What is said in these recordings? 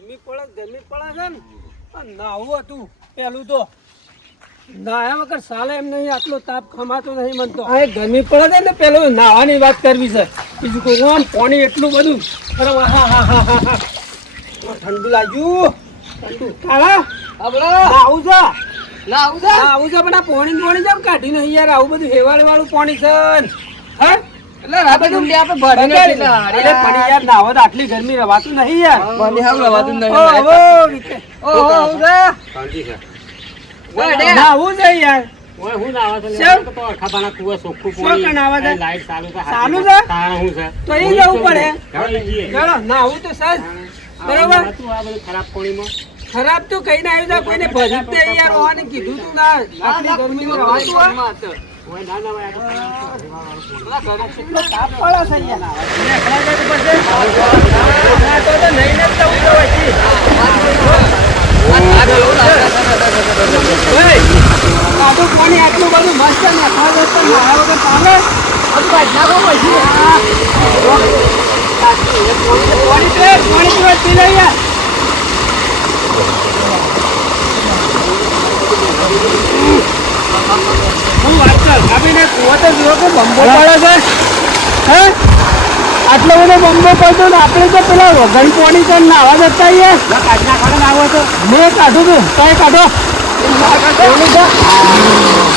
ગરમી પડે ગરમી પડે છે ને. નાવું હતું પેલું તો. નાયા વગર સાલે એમ નહીં આટલો તાપ ખમાતો નહીં મનતો આ ગરમી પડે છે ને પેલું નાવાની વાત કરવી છે. બીજું કોઈ આમ પાણી એટલું બધું. અરે હા હા હા હા હા. ઠંડુ લાગ્યું. ઠંડુ. કાળા આવું છે. નાવું છે? આવું છે પણ આ પાણી ને પાણી જેમ કાઢી નહીં યાર? આવું બધું હેવાળ વાળું પાણી છે ને. હે? એટલે આ બધું આપણે ભરીને કેટલા હારે પણ યાર નાવો તો આટલી ગરમી રવાતું નહીં યાર. મને હાવ રવાતું નહીં. ઓ, ઓ, રીતે. ઓ, ઓ, ઓ, ઓય, નાવું છે યાર. ઓય હું નાવા છે લેવા તો ખાતાના કુવા ચોખ્ખું શું પાણી. છે? લાઈટ ચાલુ છે ચાલુ છે? તાણ હું છે? તો ઈ જવું પડે. ચાલો નાવું તો સર આ બરોબર. હતું આ બધું ખરાબ પાણીમાં? ખરાબ તો કઈ ના આવ્યું છે. કોઈને ભજત તે યાર. કીધું તું ના. આટલી ગરમીમાં રવાતું હોય. પાણી. પાણી પીવે, પી લે ભાભીને કૂવો તો જુઓ કે બંબો પડે છે. હે? આટલો બધો બંબો પડતો ને આપણે તો પેલા વગન પોણી કરીને નાવા જતા આઈએ કાઢ નાખવાનો નાવો તો. મેં કાઢું તું તમે કાઢો? કાઢું પેન્ટ.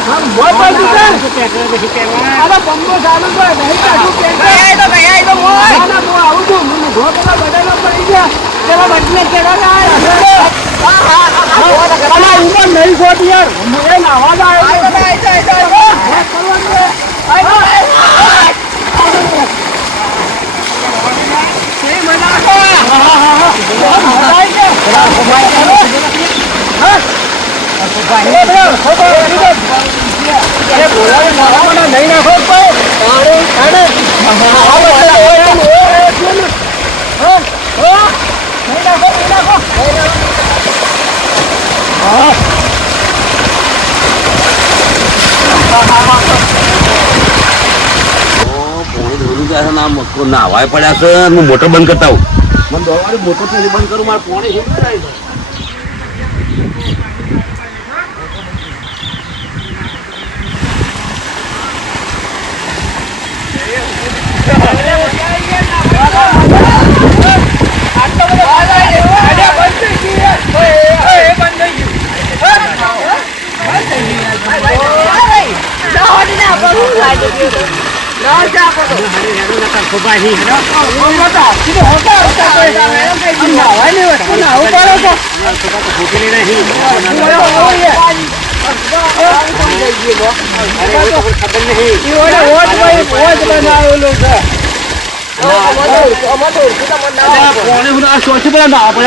ના, ના, હું આવું છું. હું ઊભો પેલા બધાનો પડી ગયા. પેલા બદલે ચડ્યા હતા. અલા, ઉપર નહીં ખોટ યાર. હું એ નાહવા જ આવ્યો છું. હે, કરવાનું છે. આય, આય. કેવી મજા આવે? હા, હા, હા, હા. મજા આવી છે. હા? અરે, અરે, ખોટો, અરે, બોલાવે નાહવાના નહીં નાખો કોઈ. અરે, અરે. નાહવા માટે હોય એમ, હોય એમ છે ને. હા, હા. નહીં નાખો, નહીં નાખો. હા. નાવાય પડ્યા છે હું મોટર બંધ કરતા હું મને દોડવાની મોટર બંધ કરું મારે પોણી છે પોણી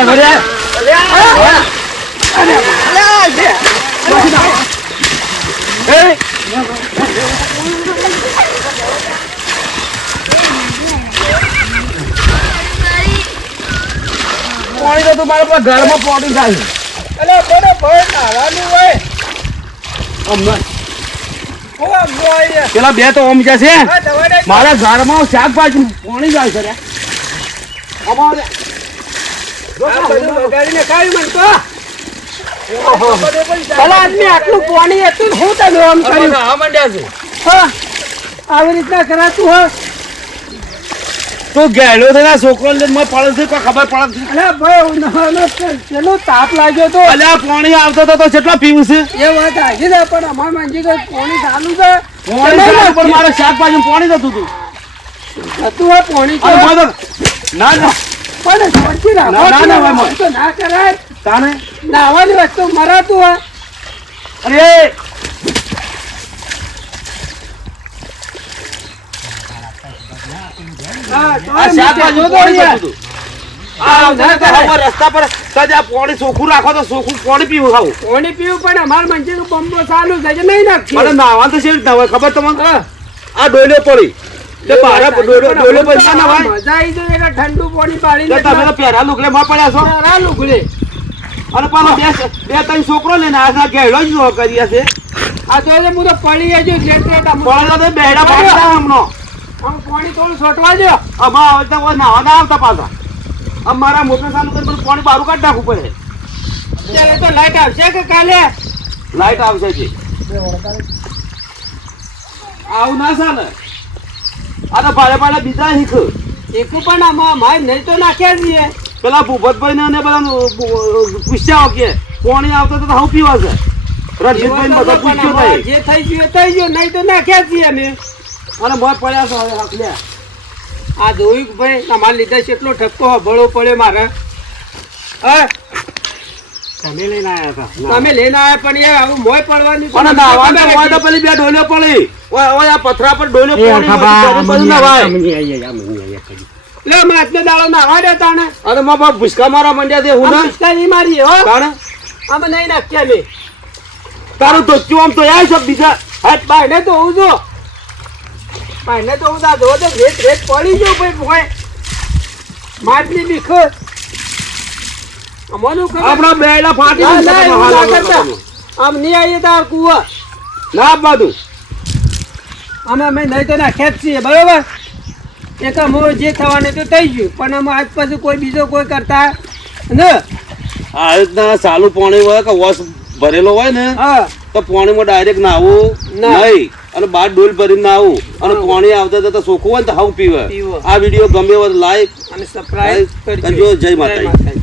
પડ્યા તો તું મારા ઘરમાં પોટી થાય અલે, ભય ભાઈ, અહીંયા. પેલા બે તો ઓમ છે. હા, મારા ઘરમાં શાકભાજી પાણી જાય છે રે. અમારે. આટલું પાણી હતું હું તને આમ કર્યું? માંડ્યા છે. હા. આવી રીતના કરાતું હોય તું ગેલો છે ને છોકરો લઈને મને પડે છે કોઈ ખબર પડે છે? અલે ભાઈ ઉનાળાનો તે- તાપ લાગ્યો તો. અલ્યા પાણી આવતો તો તો કેટલો પીવું છે એ વાત આવી છે પણ અમાર મંજી ગઈ પાણી ચાલુ છે. પાણી ચાલુ પણ મારે શાકભાજી પાણી જતું હતું હતું હોય પાણી તો. ના ના. પણ રાખો ના, ના, ના, તો ના કરાય. તાને નાવાની વસ્તુ મરાતું હોય. અરે હા તો આ એમ શાકભાજી જતું પાણી હોય. જતું હતું. આ ના કરાય. અમારા રસ્તા પર આ પાણી ચોખ્ખું રાખો તો ચોખ્ખું પાણી પીવું ખાવું. પાણી પીવું પણ અમાર મંજી નું બંબો ચાલુ છે કે નહીં નાખી મને નાવાનું તો છે રીતના હોય ખબર તમને? આ ડોલ્યો પડી ના ઠંડુ પાણી પાડી તમે પહેરા લુગડે માં પડ્યા છો. સારા લુગડે. અને પાછો બે બે ત્રણ છોકરો લઈને આ ના ઘેડો જ જો કર્યા છે. આ તો હું તો પડી તો બેડા પાડતા હમણો. આમ પાણી થોડું છોટવા દો. અમાર હવે તો નાવા ના આવતા પાછા. અમારા મોટર ચાલુ કરીને પાણી બહાર કાઢ નાખવું પડે. અત્યારે તો લાઈટ આવશે કે કાલે? લાઈટ આવશે જી. આવું ના ચાલે. આ તો ભાડે ભાડે બીજા શીખ. એકું પણ આમાં મારે નહીં તો નાખ્યા છીએ. પેલા ભૂપતભાઈ ને અને પેલા પૂછ્યા કે પાણી આવતો તો હું પીવા છે. રણજીતભાઈ બધા પૂછ્યો જે થઈ ગયું થઈ ગયું નહીં તો નાખ્યા છીએ અમે. અને મોય પડ્યા છો હવે આપણે આ જોયું કે ભાઈ તમારે લીધે કેટલો ઠપકો ભળો પડ્યો મારે. હા? તમે લઈને આવ્યા હતા. તમે લઈને આવ્યા પણ એ આવું મોય પડવાની પણ નાવાનું હોય તો પેલી બે ડોલ્યો પડી. ઓય ઓય આ પથરા પર ડોલ્યો પડી બધું નવાય. લે અમે દાળો નાવા દે તાણે. અરે માં બાપ ભૂસકા મારા મંડ્યા છે હું આમ ના? ભૂસકા નહીં મારી હો. તાણે? અમે નહીં નાખ્યા અમે તારું તો આમ તો યાર સબ બીજા. હાથ બાયને તો હું જો. બાયને તો હું દાદો તો રેત રેત પડી ગયો ભાઈ ભોય. માટલી બીખ અમોનું ખબર? આપણા બેડા ફાટી ના, ના, ના કરતા. આમ નહીં આવીએ તાર કુવા. ના બાદુ અમે અમે નહીં તો નાખ્યા જ છીએ બરોબર? એક હું જે થવાનું તો થઈ ગયું પણ અમે આજ પછી કોઈ બીજો કોઈ કરતા ને. આ રીતના સાલું પાણી હોય કે વોશ ભરેલો હોય ને હા. તો પાણીમાં ડાયરેક્ટ નાવું ના. નહીં. અને બાર ડોલ ભરીને આવું અને પાણી આવતા જતા સોખું હોય ને તો હાવ પીવે. આ વીડિયો ગમે હોય લાઈક અને સપ્રાઈઝ કરજો. જય માતાજી.